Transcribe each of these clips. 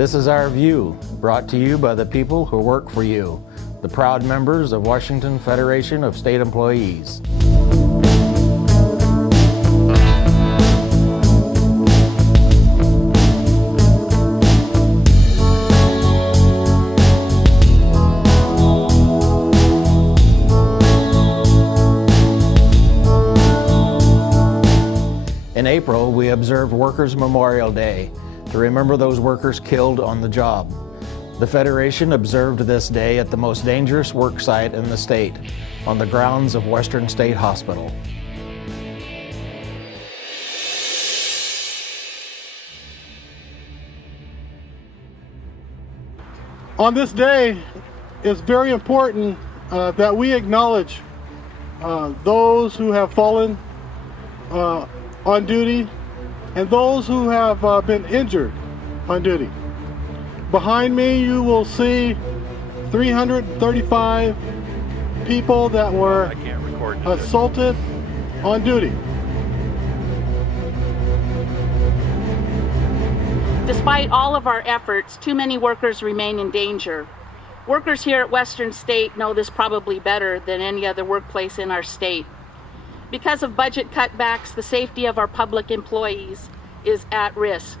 This is our view, brought to you by the people who work for you, the proud members of Washington Federation of State Employees. In April, we observed Workers' Memorial Day to remember those workers killed on the job. The Federation observed this day at the most dangerous work site in the state, on the grounds of Western State Hospital. On this day, it's very important that we acknowledge those who have fallen on duty and those who have been injured on duty. Behind me you will see 335 people that were assaulted on duty. Despite all of our efforts, too many workers remain in danger. Workers here at Western State know this probably better than any other workplace in our state. Because of budget cutbacks, the safety of our public employees is at risk.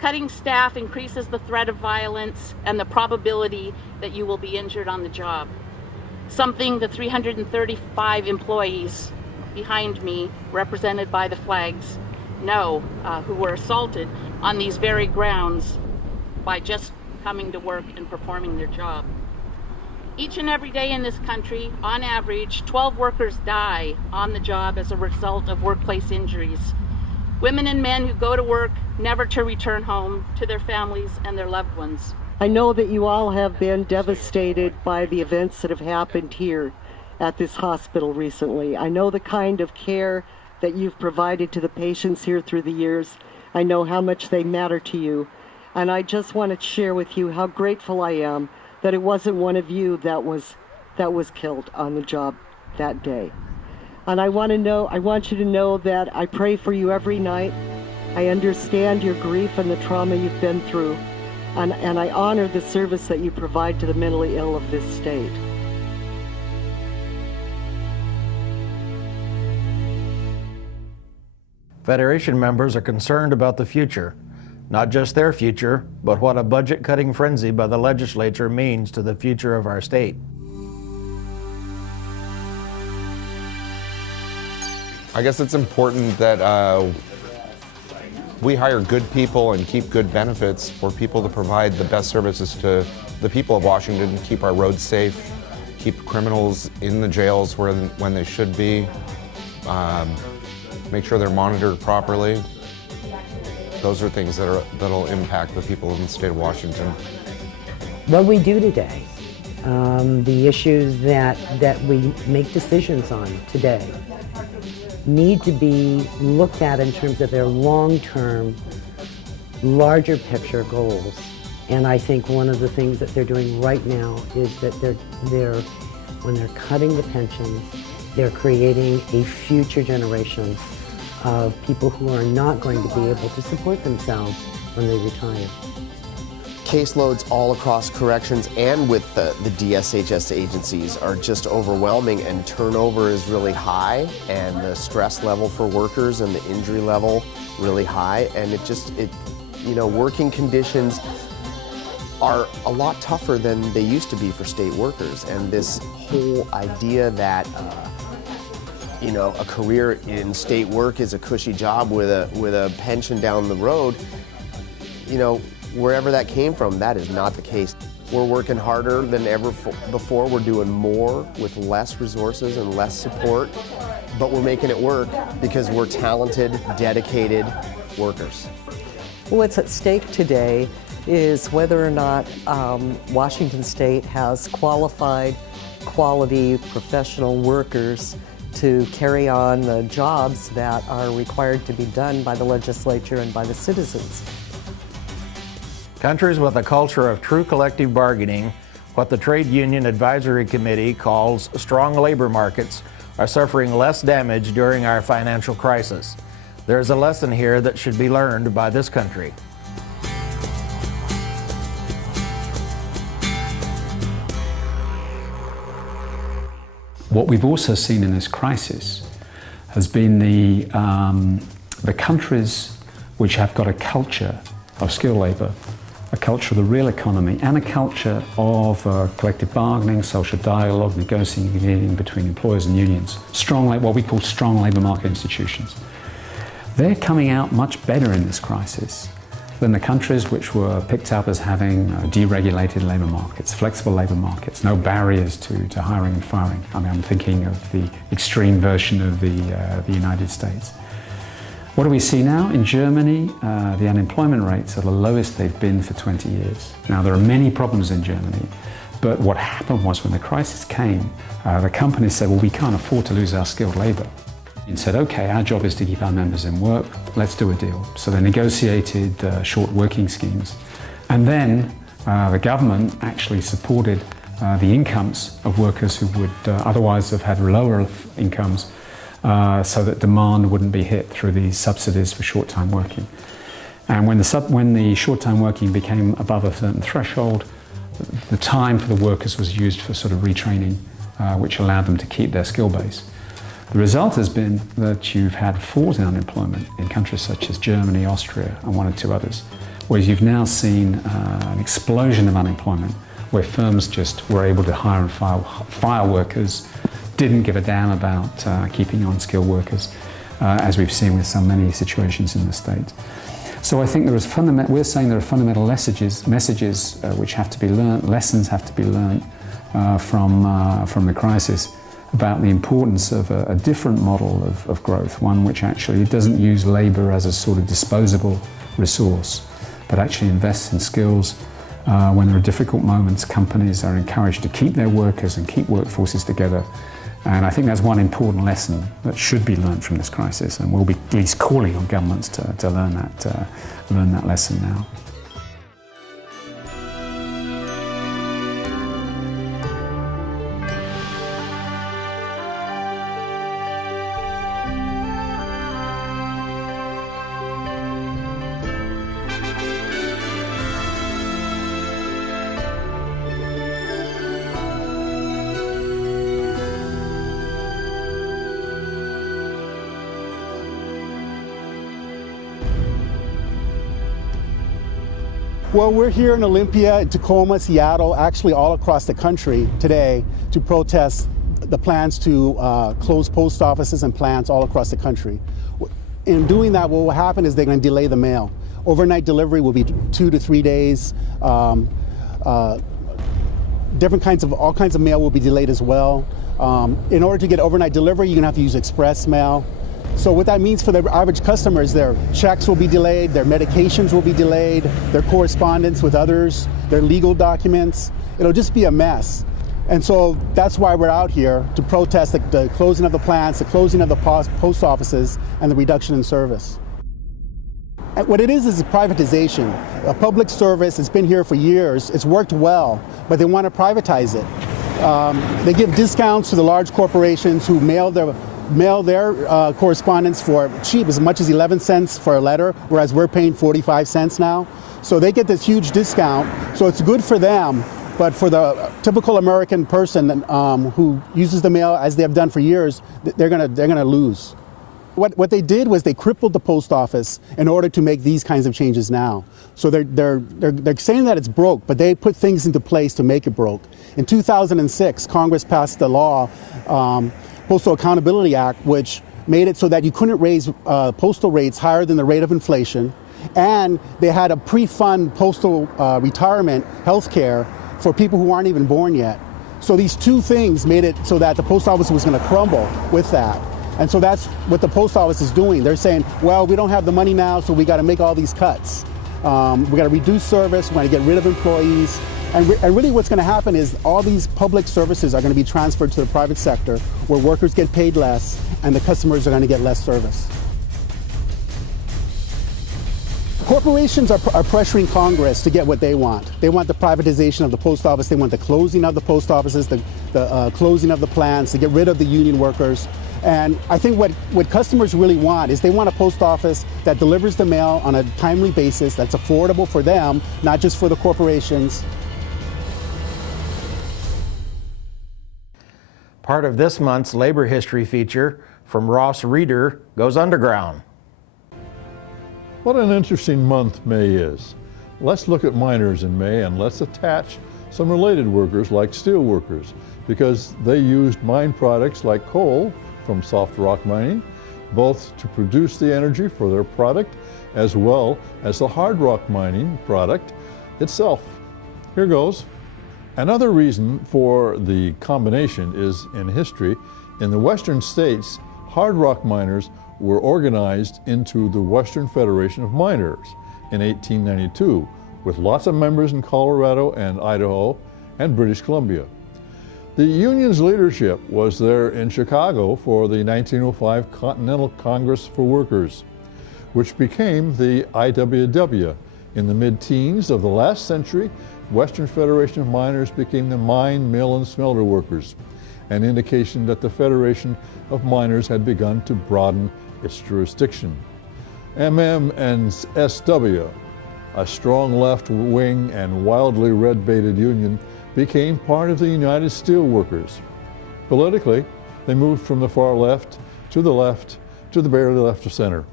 Cutting staff increases the threat of violence and the probability that you will be injured on the job. Something the 335 employees behind me, represented by the flags, know, who were assaulted on these very grounds by just coming to work and performing their job. Each and every day in this country, on average, 12 workers die on the job as a result of workplace injuries. Women and men who go to work never to return home to their families and their loved ones. I know that you all have been devastated by the events that have happened here at this hospital recently. I know the kind of care that you've provided to the patients here through the years. I know how much they matter to you. And I just want to share with you how grateful I am that it wasn't one of you that was killed on the job that day. And I want you to know that I pray for you every night. I understand your grief and the trauma you've been through, and I honor the service that you provide to the mentally ill of this state. Federation members are concerned about the future. Not just their future, but what a budget-cutting frenzy by the legislature means to the future of our state. I guess it's important that we hire good people and keep good benefits for people to provide the best services to the people of Washington, keep our roads safe, keep criminals in the jails when they should be, make sure they're monitored properly. Those are things that'll impact the people in the state of Washington. What we do today, the issues that we make decisions on today, need to be looked at in terms of their long-term, larger picture goals. And I think one of the things that they're doing right now is that when they're cutting the pensions, they're creating a future generation of people who are not going to be able to support themselves when they retire. Caseloads all across corrections and with the DSHS agencies are just overwhelming, and turnover is really high, and the stress level for workers and the injury level really high, and working conditions are a lot tougher than they used to be for state workers. And this whole idea that a career in state work is a cushy job with a pension down the road, wherever that came from, that is not the case. We're working harder than ever before. We're doing more with less resources and less support, but we're making it work because we're talented, dedicated workers. What's at stake today is whether or not Washington State has qualified, quality, professional workers to carry on the jobs that are required to be done by the legislature and by the citizens. Countries with a culture of true collective bargaining, what the Trade Union Advisory Committee calls strong labor markets, are suffering less damage during our financial crisis. There's a lesson here that should be learned by this country. What we've also seen in this crisis has been the countries which have got a culture of skilled labour, a culture of the real economy, and a culture of collective bargaining, social dialogue, negotiating between employers and unions, what we call strong labour market institutions. They're coming out much better in this crisis than the countries which were picked up as having deregulated labour markets, flexible labour markets, no barriers to hiring and firing. I mean, I'm thinking of the extreme version of the United States. What do we see now? In Germany, the unemployment rates are the lowest they've been for 20 years. Now, there are many problems in Germany, but what happened was when the crisis came, the companies said, well, we can't afford to lose our skilled labour. And said, okay, our job is to keep our members in work, let's do a deal. So they negotiated short working schemes. And then the government actually supported the incomes of workers who would otherwise have had lower incomes so that demand wouldn't be hit through these subsidies for short-time working. And when the short-time working became above a certain threshold, the time for the workers was used for sort of retraining, which allowed them to keep their skill base. The result has been that you've had falls in unemployment in countries such as Germany, Austria, and one or two others, whereas you've now seen an explosion of unemployment where firms just were able to hire and fire workers, didn't give a damn about keeping on skilled workers, as we've seen with so many situations in the States. So I think we're saying there are fundamental messages which have to be learned, lessons have to be learned from the crisis, about the importance of a different model of growth, one which actually doesn't use labour as a sort of disposable resource, but actually invests in skills. When there are difficult moments, companies are encouraged to keep their workers and keep workforces together. And I think that's one important lesson that should be learned from this crisis, and we'll be at least calling on governments to learn that lesson now. Well, we're here in Olympia, Tacoma, Seattle, actually all across the country today to protest the plans to close post offices and plants all across the country. In doing that, what will happen is they're going to delay the mail. Overnight delivery will be 2 to 3 days. All kinds of mail will be delayed as well. In order to get overnight delivery, you're going to have to use express mail. So what that means for the average customers, their checks will be delayed, their medications will be delayed, their correspondence with others, their legal documents. It'll just be a mess. And so that's why we're out here to protest the closing of the plants, the closing of the post offices, and the reduction in service. And what it is a privatization. A public service, it's been here for years, it's worked well, but they want to privatize it. They give discounts to the large corporations who mail their correspondence for cheap, as much as 11 cents for a letter, whereas we're paying 45 cents now. So they get this huge discount, so it's good for them, but for the typical American person who uses the mail as they have done for years, they're gonna lose. What they did was they crippled the post office in order to make these kinds of changes now. So they're saying that it's broke, but they put things into place to make it broke. In 2006, Congress passed the law, Postal Accountability Act, which made it so that you couldn't raise postal rates higher than the rate of inflation, and they had a pre-fund postal retirement health care for people who aren't even born yet. So these two things made it so that the post office was going to crumble with that. And so that's what the post office is doing. They're saying, well, we don't have the money now, so we got to make all these cuts. We got to reduce service, we got to get rid of employees. And really what's going to happen is all these public services are going to be transferred to the private sector, where workers get paid less and the customers are going to get less service. Corporations are pressuring Congress to get what they want. They want the privatization of the post office. They want the closing of the post offices, the closing of the plants, to get rid of the union workers. And I think what customers really want is they want a post office that delivers the mail on a timely basis, that's affordable for them, not just for the corporations. Part of this month's labor history feature from Ross Rieder goes underground. What an interesting month May is. Let's look at miners in May, and let's attach some related workers like steel workers, because they used mine products like coal from soft rock mining, both to produce the energy for their product as well as the hard rock mining product itself. Here goes. Another reason for the combination is in history. In the western states, hard rock miners were organized into the Western Federation of Miners in 1892, with lots of members in Colorado and Idaho and British Columbia. The union's leadership was there in Chicago for the 1905 Continental Congress for Workers, which became the IWW. In the mid-teens of the last century, Western Federation of Miners became the Mine, Mill, and Smelter Workers, an indication that the Federation of Miners had begun to broaden its jurisdiction. MM and SW, a strong left-wing and wildly red-baited union, became part of the United Steelworkers. Politically, they moved from the far left to the barely left of center.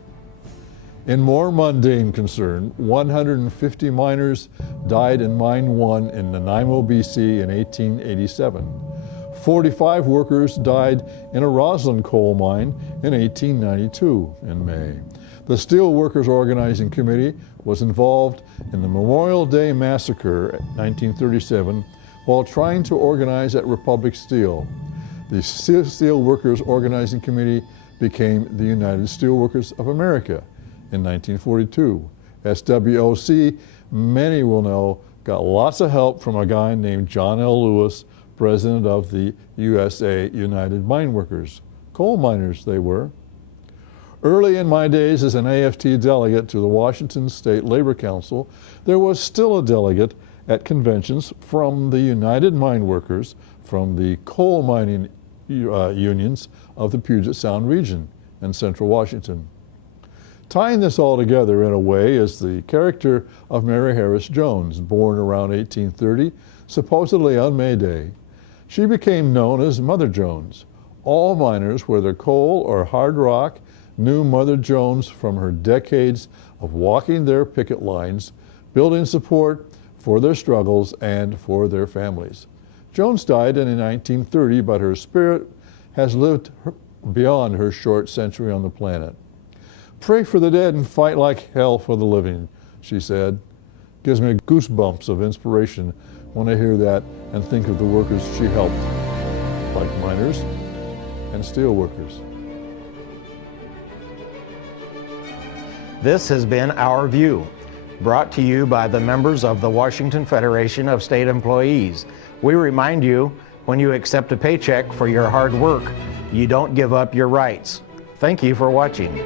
In more mundane concern, 150 miners died in Mine 1 in Nanaimo, BC in 1887. 45 workers died in a Roslyn coal mine in 1892 in May. The Steelworkers Organizing Committee was involved in the Memorial Day Massacre in 1937 while trying to organize at Republic Steel. The Steelworkers Organizing Committee became the United Steelworkers of America in 1942. SWOC, many will know, got lots of help from a guy named John L. Lewis, president of the USA United Mine Workers. Coal miners they were. Early in my days as an AFT delegate to the Washington State Labor Council, there was still a delegate at conventions from the United Mine Workers from the coal mining unions of the Puget Sound region in central Washington. Tying this all together in a way is the character of Mary Harris Jones, born around 1830, supposedly on May Day. She became known as Mother Jones. All miners, whether coal or hard rock, knew Mother Jones from her decades of walking their picket lines, building support for their struggles and for their families. Jones died in 1930, but her spirit has lived beyond her short century on the planet. "Pray for the dead and fight like hell for the living," she said. Gives me goosebumps of inspiration when I hear that and think of the workers she helped, like miners and steel workers. This has been Our View, brought to you by the members of the Washington Federation of State Employees. We remind you, when you accept a paycheck for your hard work, you don't give up your rights. Thank you for watching.